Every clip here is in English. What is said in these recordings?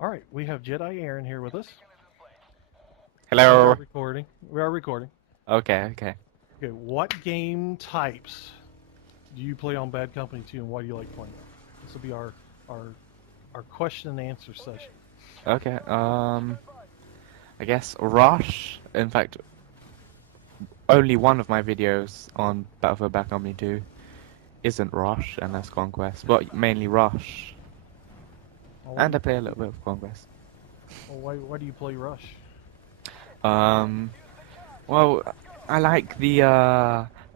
All right, we have JediArron here with us. We are Hello. recording. We are recording. Okay, okay. Okay, what game types do you play on Bad Company 2, and why do you like playing them? This will be our our question and answer session. Okay, I guess Rush. In fact, only one of my videos on Battlefield Bad Company 2 isn't Rush, and that's Conquest, but mainly Rush. Well, And I play a little bit of Conquest. why do you play Rush? Um, well, I like the,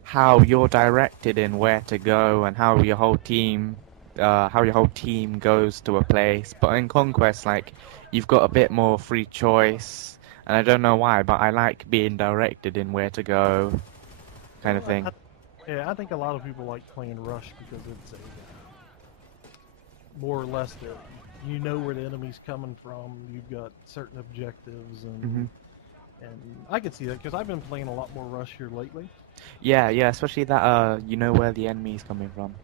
how you're directed in where to go and how your whole team goes to a place. But in Conquest, like, you've got a bit more free choice, and I don't know why, but I like being directed in where to go, kind of Well, thing. yeah, I think a lot of people like playing Rush because it's a more or less you know where the enemy's coming from. You've got certain objectives, Hmm. and I can see that because I've been playing a lot more Rush here lately. Yeah, yeah, especially that, you know where the enemy's coming from.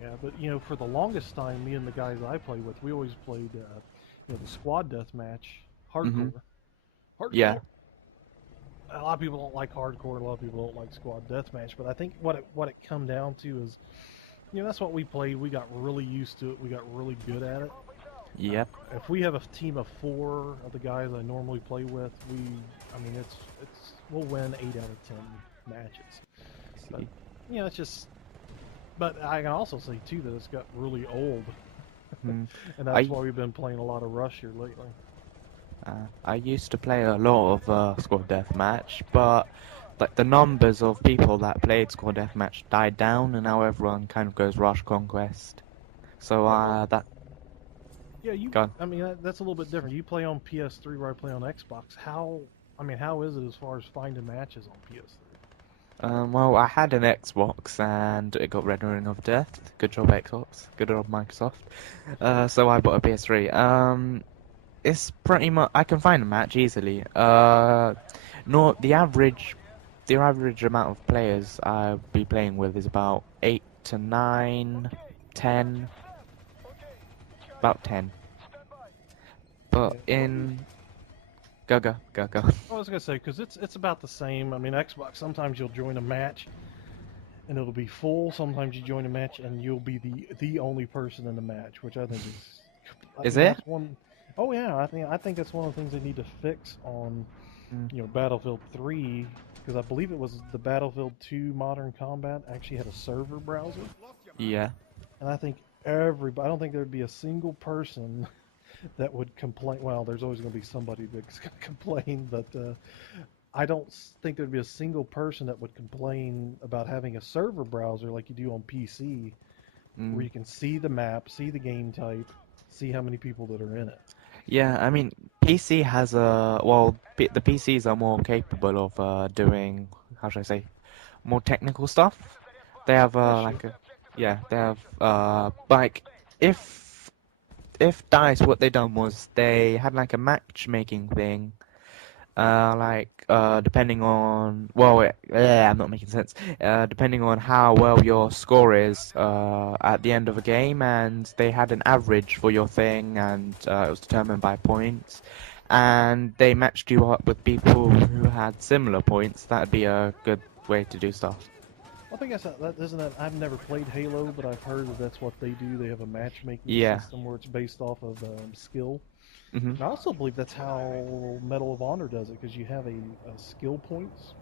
Yeah, but for the longest time, me and the guys I play with, we always played, the squad death match, Hmm. hardcore. Yeah. Hardcore. A lot of people don't like hardcore. A lot of people don't like squad death match. But I think what it come down to is, that's what we played. We got really used to it. We got really good at it. Yep. If we have a team of four of the guys I normally play with, I mean, we'll win 8 out of 10 matches. But See. it's just. But I can also say too that it's got really old. Hmm. And that's I why we've been playing a lot of Rush here lately. I used to play a lot of squad deathmatch, but like the numbers of people that played squad deathmatch died down, and now everyone kind of goes rush conquest. So Yeah, well, that yeah, gone. I mean, that's a little bit different. You play on PS3 where I play on Xbox. How is it as far as finding matches on PS3? Well, I had an Xbox and it got Rendering of Death. Good job Xbox. Good job Microsoft. So I bought a PS3. It's pretty much I can find a match easily. No, the average amount of players I'll be playing with is about 8 to 9, 10, about 10. But Yeah, well, in go go go go. I was gonna say because it's about the same. I mean, Xbox sometimes you'll join a match and it'll be full. Sometimes you join a match and you'll be the only person in the match, which I think is, Is it? that's one. Oh yeah, I think that's one of the things they need to fix on Mm, Battlefield 3, because I believe it was the Battlefield 2 Modern Combat actually had a server browser, yeah. and I don't think there'd be a single person that would complain. Well, there's always going to be somebody that's going to complain, but I don't think there'd be a single person that would complain about having a server browser like you do on PC, where Mm. you can see the map, see the game type, see how many people that are in it. Yeah, I mean, PC has the PCs are more capable of doing, how should I say, more technical stuff. They have That's true. yeah, they have like if Dice, what they done was they had like a matchmaking thing, depending on, yeah, I'm not making sense. Depending on how well your score is at the end of a game, and they had an average for your thing, and it was determined by points, and they matched you up with people who had similar points. That'd be a good way to do stuff. I think that isn't that. I've never played Halo, but I've heard that that's what they do. They have a matchmaking Yeah. system where it's based off of skill. Hmm. And I also believe that's how Medal of Honor does it, because you have a skill points,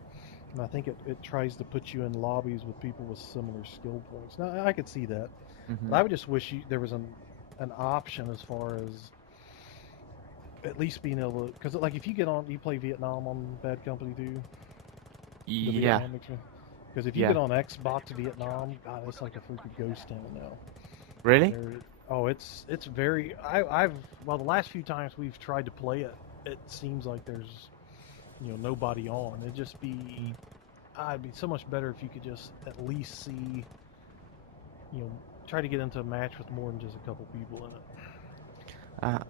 and I think it tries to put you in lobbies with people with similar skill points. Now I could see that, but Hmm. I would just wish there was an option as far as at least being able to, because like if you play Vietnam on Bad Company 2, the Yeah. Vietnam mix. Because if you Yeah. get on Xbox Vietnam, God, it's like a freaking ghost town now. Really? There, oh, it's very. I've well, the last few times we've tried to play it, it seems like there's nobody on. Mm. It'd be so much better if you could just at least see, you know, try to get into a match with more than just a couple people in it.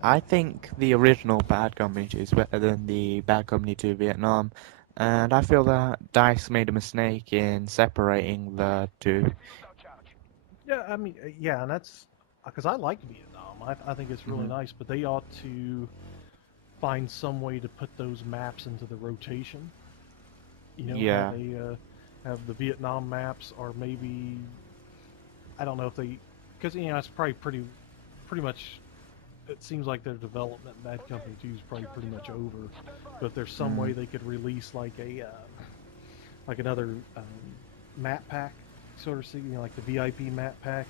I think the original Bad Company 2 is better than the Bad Company 2 Vietnam, and I feel that DICE made a mistake in separating the two. Yeah, I mean, yeah, and that's because I like Vietnam. I think it's really Mhm. nice, but they ought to find some way to put those maps into the rotation. You know how Yeah. they have the Vietnam maps, or maybe I don't know if they, because it's probably pretty much. It seems like their development in Bad Company 2 is probably pretty much over. But if there's some way Mm. they could release like another map pack, sort of, like the VIP map pack,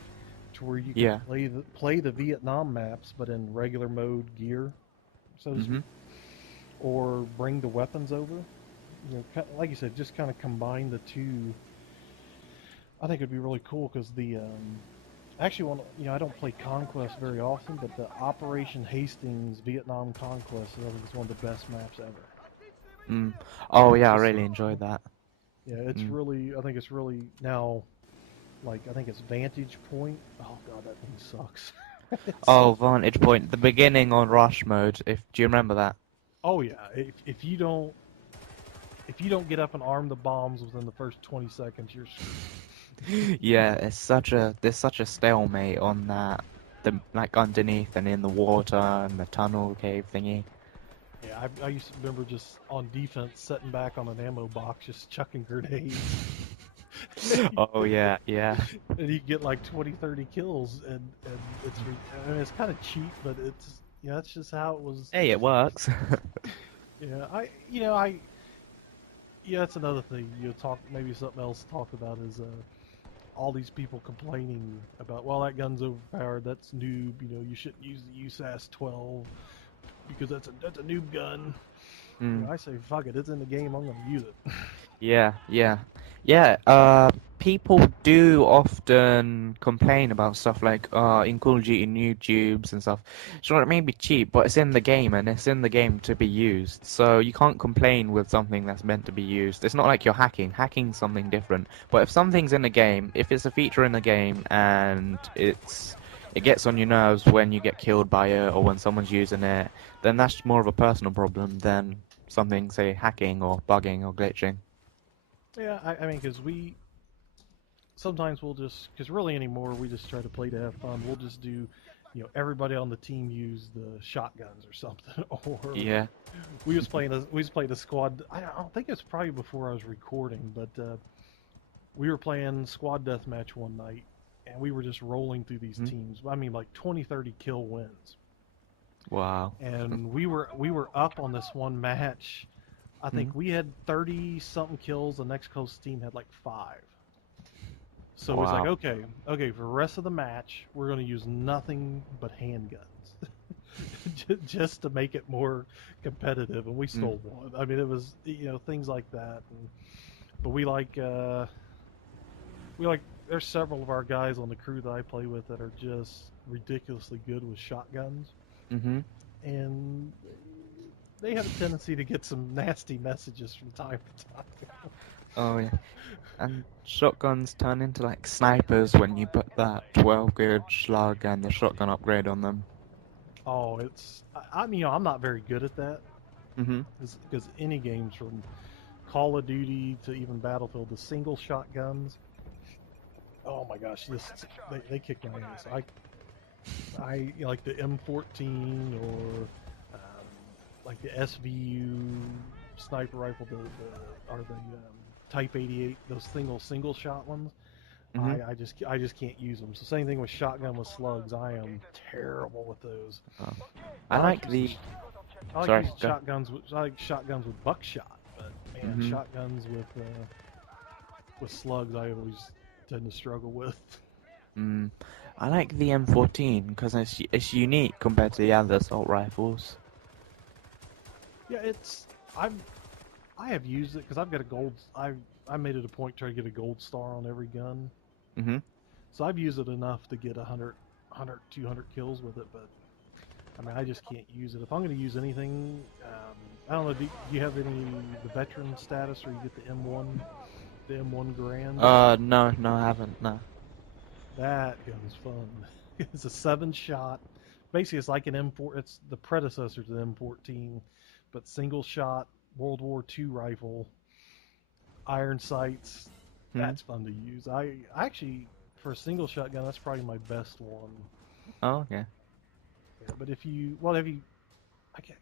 to where you could Yeah. play the Vietnam maps, but in regular mode gear, so to speak, Mhm. or bring the weapons over. Like you said, just kind of combine the two. I think it'd be really cool because actually want I don't play Conquest very often, but the Operation Hastings Vietnam Conquest I think is one of the best maps ever. Mm. Oh It's yeah, I just really enjoyed that. yeah, it's Mm. really I think it's really now like I think it's Vantage Point. Oh god, that thing sucks. It's Oh, so Vantage Point, the beginning on Rush mode. If do you remember that? oh yeah, if you don't get up and arm the bombs within the first 20 seconds, you're screwed. Yeah, there's such a stalemate on that. The like underneath and in the water and the tunnel cave thingy. Yeah, I used to remember just on defense, sitting back on an ammo box, just chucking grenades. Oh yeah, yeah. And you get like 20, 30 kills, and I mean, it's kind of cheap, but that's just how it was. Hey, it works. Yeah, yeah, that's another thing. Maybe something else to talk about is all these people complaining about, well, that gun's overpowered, that's noob, you shouldn't use the USAS 12 because that's a noob gun. Mm. I say, fuck it, it's in the game, I'm gonna use it. Yeah, yeah, yeah. People do often complain about stuff like, in Call of Duty new tubes and stuff. Sure, it may be cheap, but it's in the game and it's in the game to be used. So you can't complain with something that's meant to be used. It's not like you're hacking. Hacking's something different. But if something's in the game, if it's a feature in the game and it gets on your nerves when you get killed by it or when someone's using it, then that's more of a personal problem than something, say, hacking or bugging or glitching. Yeah, I mean, because sometimes we'll just, because really anymore, we just try to play to have fun. We'll just do, everybody on the team use the shotguns or something. Or Yeah. we was playing a squad. I don't think it's probably before I was recording, but we were playing squad deathmatch one night, and we were just rolling through these Mhm. teams. I mean, like 20, 30 kill wins, Wow. and we were up on this one match. I think Mhm. we had 30 something kills. The next closest team had like 5. So he's like, Wow. okay, for the rest of the match, we're going to use nothing but handguns, just to make it more competitive. And we Mm. stole one. I mean, it was things like that. But we like. There's several of our guys on the crew that I play with that are just ridiculously good with shotguns, Mhm. and they have a tendency to get some nasty messages from time to time. Oh yeah. And shotguns turn into like snipers when you put that 12 gauge slug and the shotgun upgrade on them. Oh, I mean, I'm not very good at that Mhm. because any games from Call of Duty to even Battlefield, the single shotguns. Oh my gosh, they kick my ass. Like the M14 or like the SVU sniper rifle, or the Type 88, those single shot ones. Mhm. I just can't use them. So same thing with shotgun with slugs. I am terrible with those. Oh. I I like like using the. I like Sorry. using Go. shotguns with buckshot, but man, Mhm. shotguns with slugs I always tend to struggle with. Mm. I like the M14 because it's unique compared to the other assault rifles. Yeah, I've I have used it because I've got a gold. I made it a point to try to get a gold star on every gun, Mhm. so I've used it enough to get 200 kills with it. But I mean, I just can't use it. If I'm going to use anything, I don't know. Do you have the veteran status, or you get the M1 Grand? No, no, I haven't. No. That gun's fun. It's a 7 shot. Basically, it's like an M4. It's the predecessor to the M14, but single shot World War II rifle, iron sights. Hmm. That's fun to use. I actually, for a single shotgun, that's probably my best one. Oh, okay. Yeah, but if you, well, if you, I can't,